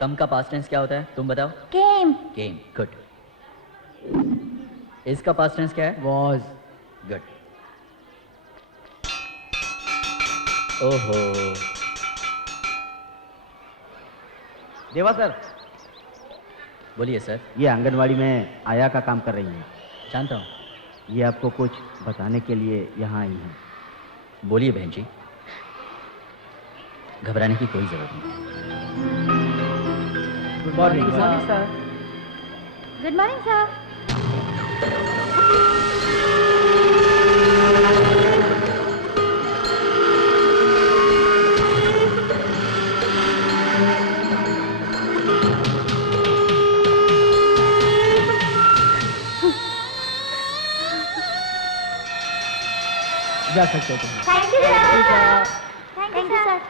कम का past tense क्या होता है, तुम बताओ? केम। केम, गुड। इसका पास्ट टेंस क्या है? वॉज। गुड। ओहो। देवा सर। बोलिए सर। ये आंगनवाड़ी में आया का काम कर रही हैं। जानता हूँ। ये आपको कुछ बताने के लिए यहाँ आई हैं। बोलिए बहन जी, घबराने की कोई जरूरत नहीं। Good morning sir. Good morning sir. जा सकते हो तुम। Thank you sir. Thank you sir.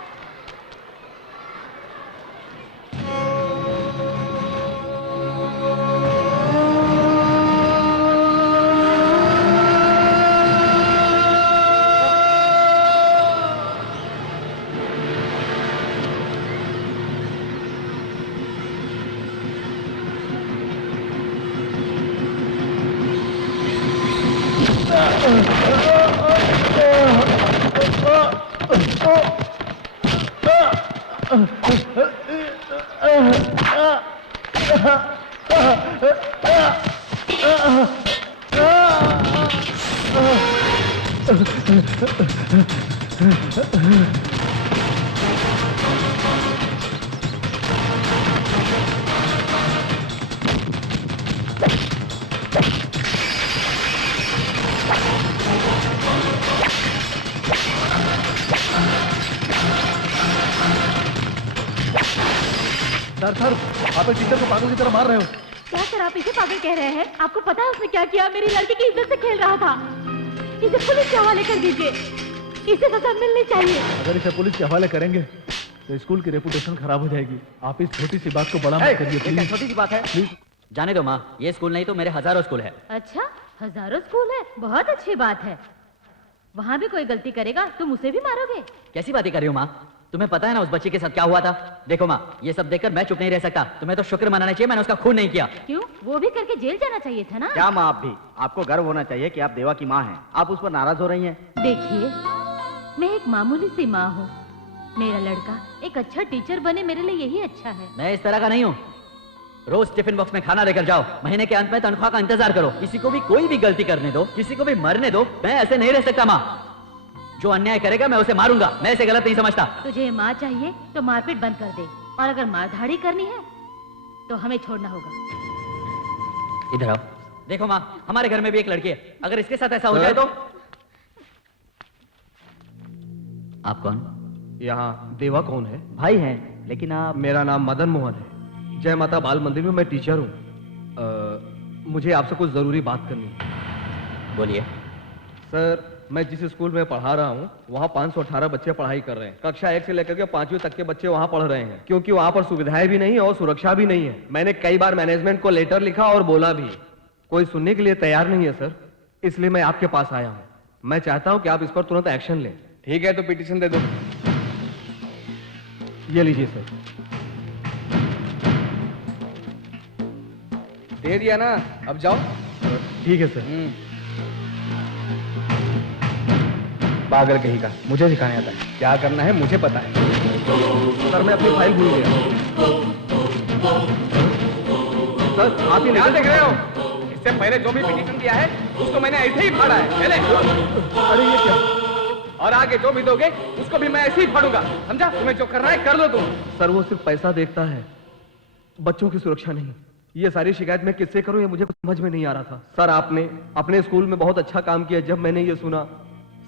Sir आप एक टीचर को पागल की तरह मार रहे हो। क्या सर आप इसे पागल कह रहे हैं? आपको पता है उसने क्या किया? मेरी लड़की की इज्जत से खेल रहा था। इसे पुलिस के हवाले कर दीजिए। इसे सजा मिलनी चाहिए। अगर इसे पुलिस के हवाले करेंगे तो स्कूल की रेपुटेशन खराब हो जाएगी। आप इस छोटी सी बात को बड़ा मत करिए प्लीज। छोटी सी बात है। प्लीज जाने दो माँ, ये स्कूल नहीं तो मेरे हजारों स्कूल है। अच्छा, हजारों स्कूल है, बहुत अच्छी बात है। वहाँ भी कोई गलती करेगा तुम उसे भी मारोगे? कैसी बातें कर रही हो माँ? तुम्हें पता है ना उस बच्चे के साथ क्या हुआ था? देखो माँ, ये सब देखकर मैं चुप नहीं रह सकता। तुम्हें तो शुक्र मनाना चाहिए मैंने उसका खून नहीं किया। क्यों? वो भी करके जेल जाना चाहिए था ना। क्या माँ आप भी? आपको गर्व होना चाहिए कि आप देवा की माँ हैं। आप उस पर नाराज हो रही हैं। देखिए, मैं एक मामूली सी माँ हूँ। मेरा लड़का एक अच्छा टीचर बने, मेरे लिए यही अच्छा है। मैं इस तरह का नहीं हूँ। रोज टिफिन बॉक्स में खाना लेकर जाओ, महीने के अंत में तनख्वाह का इंतजार करो। किसी को भी कोई भी गलती करने दो, किसी को भी मरने दो। मैं ऐसे नहीं रह सकता माँ। जो अन्याय करेगा मैं उसे मारूंगा। मैं इसे गलत नहीं समझता। तुझे माँ चाहिए तो मारपीट बंद कर दे, और अगर मारधाड़ी करनी है तो हमें छोड़ना होगा। इधर आओ। देखो माँ, हमारे घर में भी एक लड़की है। अगर इसके साथ ऐसा हो जाए तो? आप कौन? यहाँ देवा कौन है? भाई हैं, लेकिन आप। मेरा नाम मदन मोहन है। जय माता बाल मंदिर में मैं टीचर हूँ। मुझे आपसे कुछ जरूरी बात करनी है। बोलिए। सर, मैं जिस स्कूल में पढ़ा रहा हूँ वहाँ 518 बच्चे पढ़ाई कर रहे हैं। कक्षा 1 से लेकर के 5वीं तक के बच्चे वहाँ पढ़ रहे हैं, क्योंकि वहाँ पर सुविधाएं भी नहीं है और सुरक्षा भी नहीं है। मैंने कई बार मैनेजमेंट को लेटर लिखा और बोला भी, कोई सुनने के लिए तैयार नहीं है सर। इसलिए मैं आपके पास आया हूँ। मैं चाहता हूँ कि आप इस पर तुरंत एक्शन लें। ठीक है, तो पिटीशन दे दो। ये लीजिए सर। दे दिया ना, अब जाओ। ठीक है सर। पागल कहीं का, मुझे सिखाने आता है क्या करना है, मुझे पता है। सर मैं अपनी फाइल भूल गया। सर आप ही क्या देख रहे हो? इससे पहले जो भी पिटीशन दिया है उसको मैंने ऐसे ही फाड़ा है। चले। अरे ये क्या? और आगे जो भी दोगे उसको भी मैं ऐसे ही फाड़ूंगा, समझा? तुम्हें जो करना है कर लो तुम। सर वो सिर्फ पैसा देखता है, बच्चों की सुरक्षा नहीं। ये सारी शिकायत मैं किससे करूं ये मुझे समझ में नहीं आ रहा था। सर आपने अपने स्कूल में बहुत अच्छा काम किया। जब मैंने ये सुना,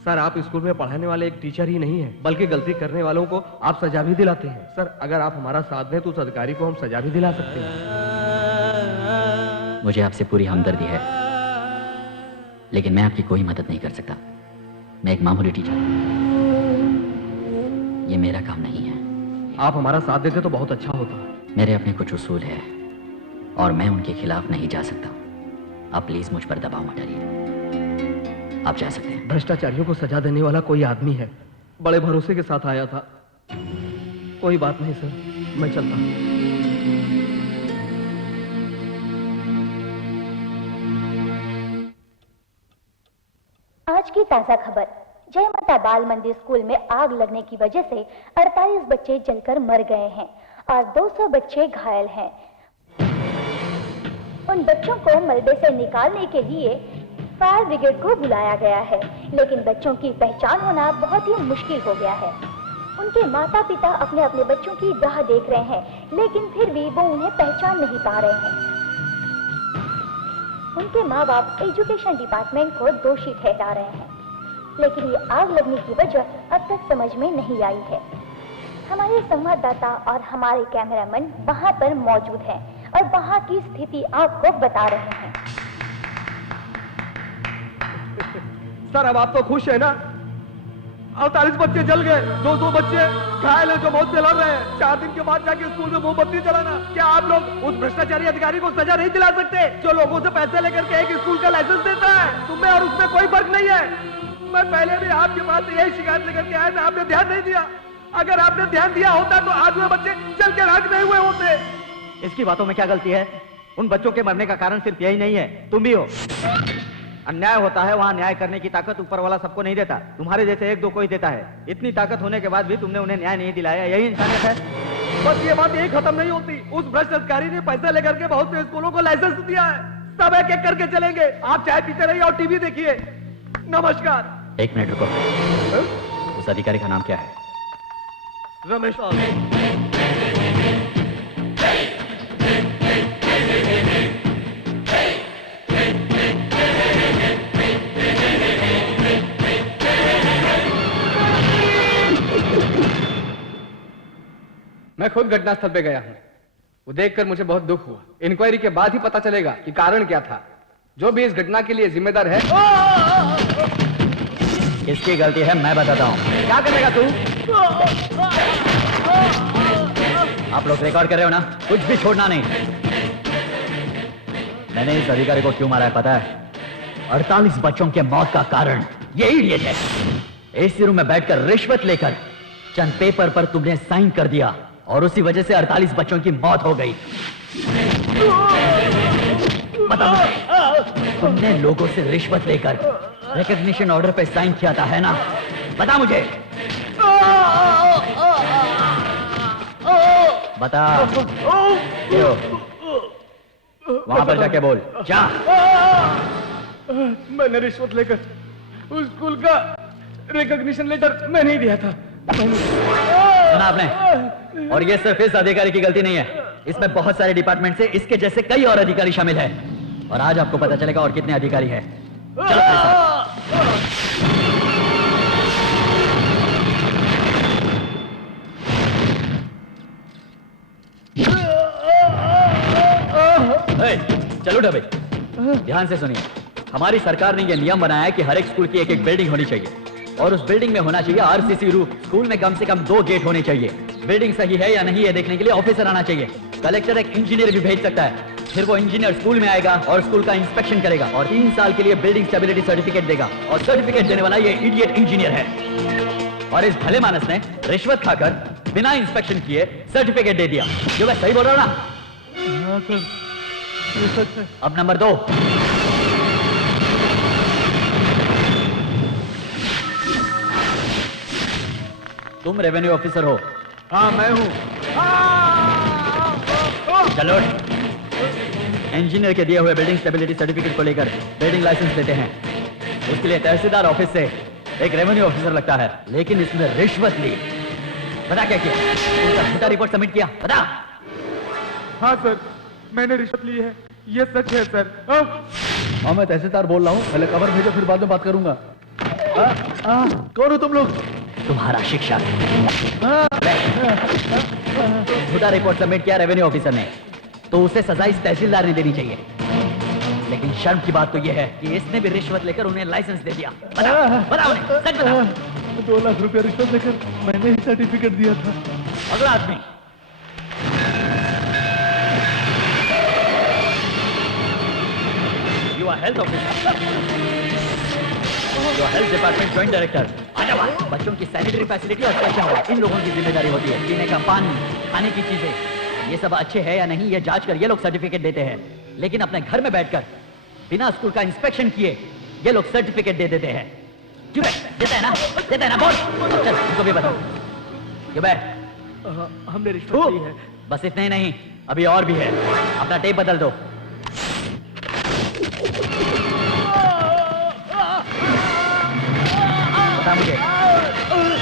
सर आप स्कूल में पढ़ाने वाले एक टीचर ही नहीं है, बल्कि गलती करने वालों को आप सजा भी दिलाते हैं। सर अगर आप हमारा साथ दें तो उस अधिकारी को हम सजा भी दिला सकते हैं। मुझे आपसे पूरी हमदर्दी है, लेकिन मैं आपकी कोई मदद नहीं कर सकता। मैं एक मामूली टीचर हूं। ये मेरा काम नहीं है। आप हमारा साथ देते तो बहुत अच्छा होता। मेरे अपने कुछ उसूल है और मैं उनके खिलाफ नहीं जा सकता। आप प्लीज मुझ पर दबाव मत डालिए। आप जा सकते हैं। भ्रष्टाचारियों को सजा देने वाला कोई आदमी है, बड़े भरोसे के साथ आया था। कोई बात नहीं सर, मैं चलता हूं। आज की ताजा खबर। जय माता बाल मंदिर स्कूल में आग लगने की वजह से 48 बच्चे जलकर मर गए हैं और 200 बच्चे घायल हैं। उन बच्चों को मलबे से निकालने के लिए फायर ब्रिगेड को बुलाया गया है, लेकिन बच्चों की पहचान होना बहुत ही मुश्किल हो गया है। उनके माता पिता अपने अपने बच्चों की राह देख रहे हैं, लेकिन फिर भी वो उन्हें पहचान नहीं पा रहे हैं। उनके माँ बाप एजुकेशन डिपार्टमेंट को दोषी ठहरा रहे हैं, लेकिन ये आग लगने की वजह अब तक समझ में नहीं आई है। हमारे संवाददाता और हमारे कैमरामैन वहां पर मौजूद हैं और वहां की स्थिति आपको बता रहे हैं। सर अब आप तो खुश है ना? 48 बच्चे जल गए, 200 बच्चे घायल है जो मौत से लड़ रहे हैं। 4 दिन के बाद जाके स्कूल में मोमबत्ती जलाना, क्या आप लोग उस भ्रष्टाचारी अधिकारी को सजा नहीं दिला सकते जो लोगों से पैसे लेकर के एक स्कूल का लाइसेंस देता है? तुम्हें और उसमें कोई फर्क नहीं है। मैं पहले भी आपके पास यही शिकायत लेकर के आया था, आपने ध्यान नहीं दिया। अगर आपने ध्यान दिया होता तो आज वो बच्चे जल के राख नहीं हुए होते। इसकी बातों में क्या गलती है? उन बच्चों के मरने का कारण सिर्फ यही नहीं है, तुम भी हो। अन्याय होता है वहां न्याय करने की ताकत ऊपर वाला सबको नहीं देता, तुम्हारे जैसे एक दो को ही देता है। इतनी ताकत होने के बाद भी तुमने उन्हें न्याय नहीं दिलाया, यही इंसानियत है। बस ये बात यही खत्म नहीं होती। उस भ्रष्ट अधिकारी ने पैसे लेकर के बहुत से स्कूलों को लाइसेंस दिया है, सब एक एक करके चलेंगे। आप चाय पीते रहिए और टीवी देखिए। नमस्कार। 1 मिनट रुको, उस अधिकारी का नाम क्या है? रमेश मैं खुद घटनास्थल पे गया हूं। वो देखकर मुझे बहुत दुख हुआ। इंक्वायरी के बाद ही पता चलेगा कि कारण क्या था। जो भी इस घटना के लिए जिम्मेदार है। किसकी गलती है मैं बताता हूँ। क्या करेगा तू? आप लोग रिकॉर्ड कर रहे हो ना, कुछ भी छोड़ना नहीं। मैंने इस अधिकारी को क्यों मारा है पता है? 48 बच्चों के मौत का कारण ये इडियट है। एसी रूम में बैठकर रिश्वत लेकर चंद पेपर पर तुमने साइन कर दिया और उसी वजह से 48 बच्चों की मौत हो गई। बताओ, तुमने लोगों से रिश्वत लेकर रिकॉग्निशन ऑर्डर पे साइन किया था, है ना? बता मुझे, बता। यो, वहां पर जाके बोल, जा। मैंने रिश्वत लेकर उस स्कूल का रिकॉग्निशन लेटर मैं नहीं दिया था। सुना आपने? और ये सिर्फ इस अधिकारी की गलती नहीं है, इसमें बहुत सारे डिपार्टमेंट से इसके जैसे कई और अधिकारी शामिल हैं। और आज आपको पता चलेगा और कितने अधिकारी हैं। चलो मेरे साथ। चलो ढबे, ध्यान से सुनिए। हमारी सरकार ने यह नियम बनाया है कि हर एक स्कूल की एक एक बिल्डिंग होनी चाहिए और उस बिल्डिंग में होना चाहिए आरसीसी रूफ। स्कूल में कम से कम 2 गेट होने चाहिए। बिल्डिंग सही है या नहीं ये देखने के लिए ऑफिसर आना चाहिए। कलेक्टर एक इंजीनियर भी भेज सकता है, फिर वो इंजीनियर स्कूल में आएगा और स्कूल का इंस्पेक्शन करेगा और 3 साल के लिए बिल्डिंग स्टेबिलिटी सर्टिफिकेट देगा। और सर्टिफिकेट देने वाला ये इडियट इंजीनियर है। और इस भले मानस ने रिश्वत खाकर बिना इंस्पेक्शन किए सर्टिफिकेट दे दिया। क्यों मैं सही बोल रहा हूं ना? हाँ सर, ये सच है। अब नंबर 2, तुम रेवेन्यू ऑफिसर हो? हाँ मैं हूँ। चलो, इंजीनियर के दिए हुए बिल्डिंग स्टेबिलिटी सर्टिफिकेट को लेकर बिल्डिंग लाइसेंस देते हैं। उसके लिए तहसीलदार ऑफिस से एक रेवेन्यू ऑफिसर लगता है, लेकिन इसमें रिश्वत ली। बता क्या किया? उसका झूठा रिपोर्ट सबमिट किया। बता। हाँ सर, मैंने रिश्वत ली है, ये सच है सर। हाँ मैं तहसीलदार बोल रहा हूँ, पहले खबर भेजो फिर बाद में बात करूंगा। कौन हो तुम लोग? तुम्हारा शिक्षक। झूठा रिपोर्ट सबमिट किया रेवेन्यू ऑफिसर ने, तो उसे सजा इस तहसीलदार ने देनी चाहिए। लेकिन शर्म की बात तो यह है कि इसने भी रिश्वत लेकर उन्हें लाइसेंस दे दिया। बता उन्हें, सच बता। 2 लाख रुपया रिश्वत लेकर मैंने ही सर्टिफिकेट दिया था। अगला आदमी। You are health officer, you are health department joint director. बच्चों की सैनिटरी फैसिलिटी और स्वच्छता इन लोगों की जिम्मेदारी होती है। पीने का पानी, खाने की चीजें, ये सब अच्छे हैं या नहीं ये जांच कर ये लोग सर्टिफिकेट देते हैं, लेकिन अपने घर में बैठकर बिना स्कूल का इंस्पेक्शन किए ये लोग सर्टिफिकेट दे देते हैं। क्यों बे? देता है ना? देता है ना? बोल। चल तुमको भी बताओ। क्यों बे? हमने रिश्वत दी है। बस इतना ही नहीं, अभी और भी है। अपना टेप बदल दो। बता मुझे,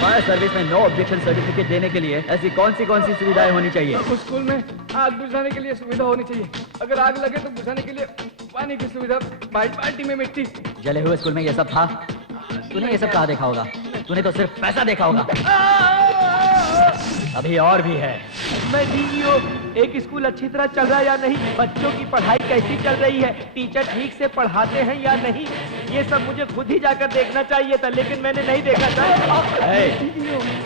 फायर सर्विस में नो ऑब्जेक्शन सर्टिफिकेट देने के लिए ऐसी कौन सी सुविधाएं होनी चाहिए? उस स्कूल में आग बुझाने के लिए सुविधा होनी चाहिए। अगर आग लगे तो बुझाने के लिए पानी की सुविधा, बाल्टी में मिट्टी। जले हुए स्कूल में ये सब था? तूने ये सब कहाँ देखा होगा? तूने तो सिर्फ पैसा देखा होगा। अभी और भी है। मैं डीईओ, एक स्कूल अच्छी तरह चल रहा है या नहीं, बच्चों की पढ़ाई कैसी चल रही है, टीचर ठीक से पढ़ाते हैं या नहीं, ये सब मुझे खुद ही जाकर देखना चाहिए था, लेकिन मैंने नहीं देखा था।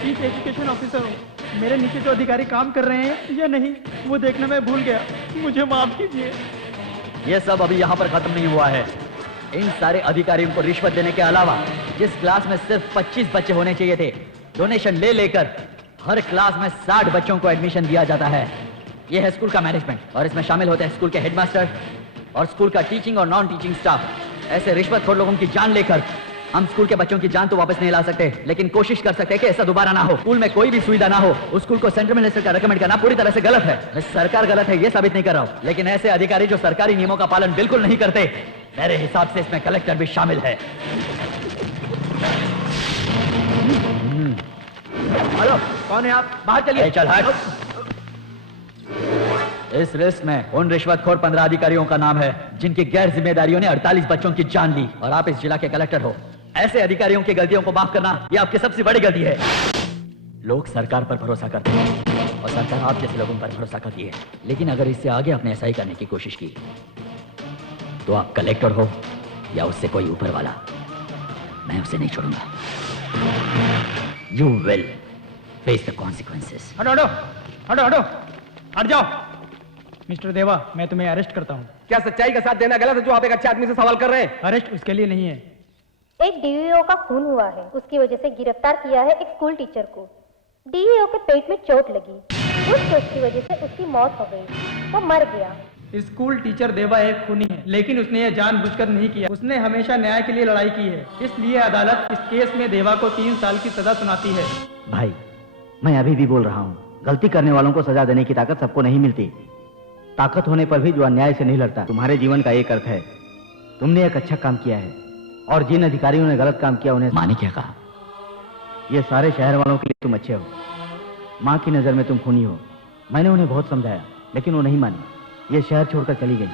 चीफ एजुकेशन ऑफिसर हूँ, मेरे नीचे जो अधिकारी काम कर रहे हैं या नहीं वो देखना मैं भूल गया, मुझे माफ कीजिए। ये सब अभी यहाँ पर खत्म नहीं हुआ है। इन सारे अधिकारियों को रिश्वत देने के अलावा जिस क्लास में सिर्फ 25 बच्चे होने चाहिए थे, डोनेशन ले लेकर हर क्लास में 60 बच्चों को एडमिशन दिया जाता है। यह है स्कूल का मैनेजमेंट और इसमें शामिल होते हैं स्कूल के हेडमास्टर और स्कूल का टीचिंग और नॉन टीचिंग स्टाफ। ऐसे रिश्वतखोर लोगों की जान लेकर हम स्कूल के बच्चों की जान तो वापस नहीं ला सकते, लेकिन कोशिश कर सकते हैं कि ऐसा दोबारा ना हो। स्कूल में कोई भी सुविधा ना हो, उस स्कूल को सेंट्रल मिनिस्टर का रेकमेंड करना पूरी तरह से गलत है। सरकार गलत है ये साबित नहीं कर रहा हूँ, लेकिन ऐसे अधिकारी जो सरकारी नियमों का पालन बिल्कुल नहीं करते, मेरे हिसाब से इसमें कलेक्टर भी शामिल है। हेलो, कौन है आप? बाहर चलिए। चल हट। इस लिस्ट में उन रिश्वतखोर 15 अधिकारियों का नाम है जिनकी गैर जिम्मेदारियों ने 48 बच्चों की जान ली, और आप इस जिला के कलेक्टर हो। ऐसे अधिकारियों की गलतियों को माफ करना ये आपकी सबसे बड़ी गलती है। लोग सरकार पर भरोसा करते हैं और सरकार आप जैसे लोगों पर भरोसा करती है, लेकिन अगर इससे आगे आपने ऐसा ही करने की कोशिश की तो आप कलेक्टर हो या उससे कोई ऊपर वाला, मैं उसे नहीं छोड़ूंगा। You will face the consequences. हटो हटो हटो हटो, हट जाओ। मिस्टर देवा, मैं तुम्हें अरेस्ट करता हूँ। क्या सच्चाई का साथ देना गलत है जो आप एक अच्छे आदमी से सवाल कर रहे हैं? अरेस्ट उसके लिए नहीं है। एक डीईओ का खून हुआ है, उसकी वजह से गिरफ्तार किया है एक स्कूल टीचर को। डीईओ के पेट में चोट लगी, उस चोट की वजह से उसकी मौत हो गई, वो मर गया। स्कूल टीचर देवा एक खूनी है, लेकिन उसने यह जानबूझकर नहीं किया। उसने हमेशा न्याय के लिए लड़ाई की है, इसलिए अदालत इस केस में देवा को 3 साल की सजा सुनाती है। भाई, मैं अभी भी बोल रहा हूँ, गलती करने वालों को सजा देने की ताकत सबको नहीं मिलती। ताकत होने पर भी जो अन्याय से नहीं लड़ता। तुम्हारे जीवन का एक अर्थ है, तुमने एक अच्छा काम किया है, और जिन अधिकारियों ने गलत काम किया उन्हें माने क्या कहा? ये सारे शहर वालों के लिए तुम अच्छे हो। माँ की नजर में तुम खूनी हो। मैंने उन्हें बहुत समझाया, लेकिन वो नहीं मानी। ये शहर छोड़कर चली गई।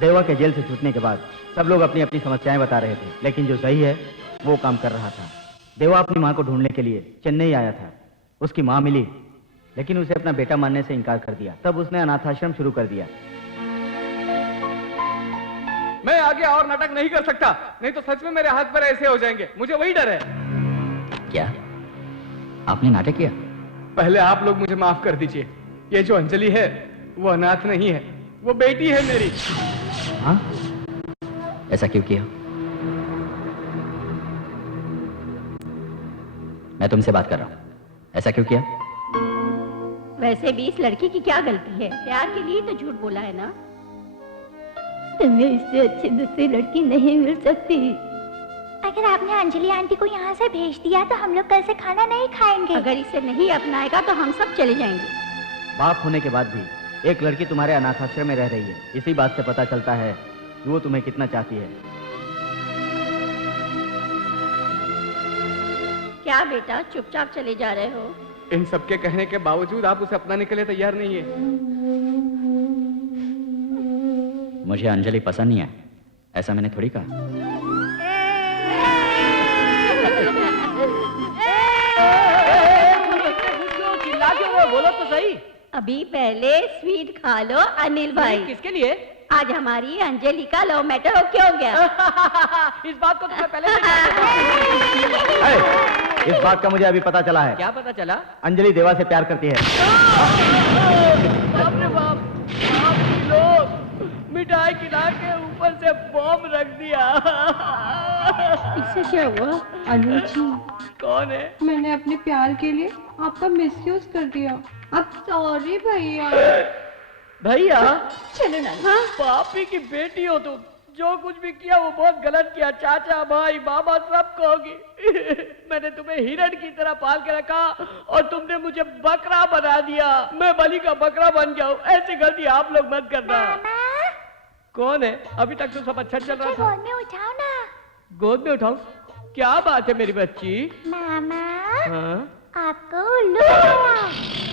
देवा के जेल से छूटने के बाद सब लोग अपनी अपनी समस्याएं बता रहे थे, लेकिन जो सही है वो काम कर रहा था। देवा अपनी माँ को ढूंढने के लिए चेन्नई आया था। उसकी माँ मिली, लेकिन उसे अपना बेटा मानने से इनकार कर दिया। तब उसने अनाथाश्रम शुरू कर दिया। मैं आगे और नाटक नहीं कर सकता, नहीं तो सच में मेरे हाथ पर ऐसे हो जाएंगे। मुझे वही डर है। क्या आपने नाटक किया? पहले आप लोग मुझे माफ कर दीजिए। ये जो अंजलि है वो अनाथ नहीं है, वो बेटी है मेरी। हाँ? ऐसा क्यों किया? मैं तुमसे बात कर रहा हूं। ऐसा क्यों किया? वैसे भी इस लड़की की क्या गलती है? प्यार के लिए तो झूठ बोला है ना। तुम्हें इससे अच्छी दूसरी लड़की नहीं मिल सकती। अगर आपने अंजलि आंटी को यहाँ से भेज दिया तो हम लोग कल से खाना नहीं खाएंगे। अगर इसे नहीं अपनाएगा तो हम सब चले जाएंगे। बाप होने के बाद भी एक लड़की तुम्हारे अनाथाश्रम में रह रही है। इसी बात से पता चलता है कि वो तुम्हें कितना चाहती है। क्या बेटा चुपचाप चले जा रहे हो? इन सबके कहने के बावजूद आप उसे अपनाने के लिए तैयार नहीं है। मुझे अंजलि पसंद नहीं है, ऐसा मैंने थोड़ी कहा। बोलो तो सही। अभी पहले स्वीट खा लो अनिल भाई। किसके लिए? आज हमारी अंजलि का लव मैटर हो क्यों गया? इस बात को तो मैं पहले इस बात का मुझे अभी पता चला है। क्या पता चला? अंजलि देवा से प्यार करती है। बाप रे बाप, आप लोग मिठाई खिला के ऊपर से बॉम्ब रख दिया। इससे क्या हुआ? अनिल जी, कौन है? मैंने अपने प्यार के लिए आपका मिसयूज कर दिया। अब सॉरी भैया। भैया चलो ना। पापी की बेटी हो तुम, जो कुछ भी किया वो बहुत गलत किया। चाचा भाई मामा सब कहोगी। मैंने तुम्हें हिरण की तरह पाल के रखा और तुमने मुझे बकरा बना दिया। मैं बलि का बकरा बन गया हूँ। ऐसी गलती आप लोग मत करना। कौन है? अभी तक तो सब अच्छा चल रहा था। गोद में उठाओ ना। गोद में उठाऊं? क्या बात है मेरी बच्ची? मामा हाँ? आपको उल्लू बनाया।